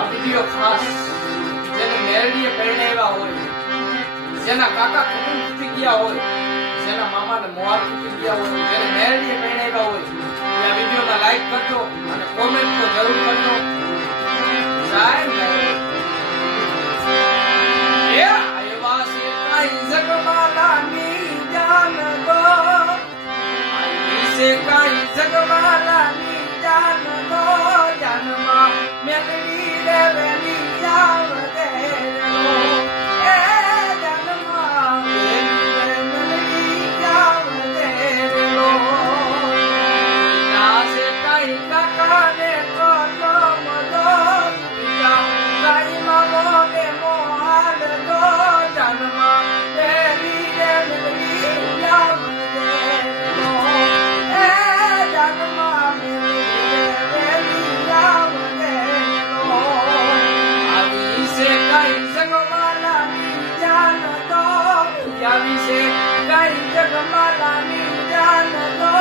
આ વિડિયો ખાસ જેને મેરડીએ પરણાવ્યા હોય, જેના કાકા કુટુંબ તૂટી ગયા હોય, જેના મામાને મોહાર તૂટી ગયા હોય, જેને મેરડીએ પરણાવ્યા હોય, એ આ વિડિયોમાં લાઈક કરજો અને કોમેન્ટ તો જરૂર કરજો. જય મેરડી. એ આવ્યા છે કાઈ જગમાલાની જાન ગો, આવી છે કાઈ જગમાલાની જાન ગો, જાનમાં મેલડી રે વેલી જાવ દે રો. એ જાનમાં મેલડી રે મેલડી જાવ દે રો. ના છે કાઈ કાકાને તો મદો, કાઈ મામો ને મોહાલ દો, જાનમાં મેલડી રે મેલડી જાવ દે રો. એ જાનમાં મેલડી રે વેલી જાવ દે રો. આવી છે કાઈ જગમાલાની જાન તો, આવી છે કાઈ જગમાલાની જાન તો,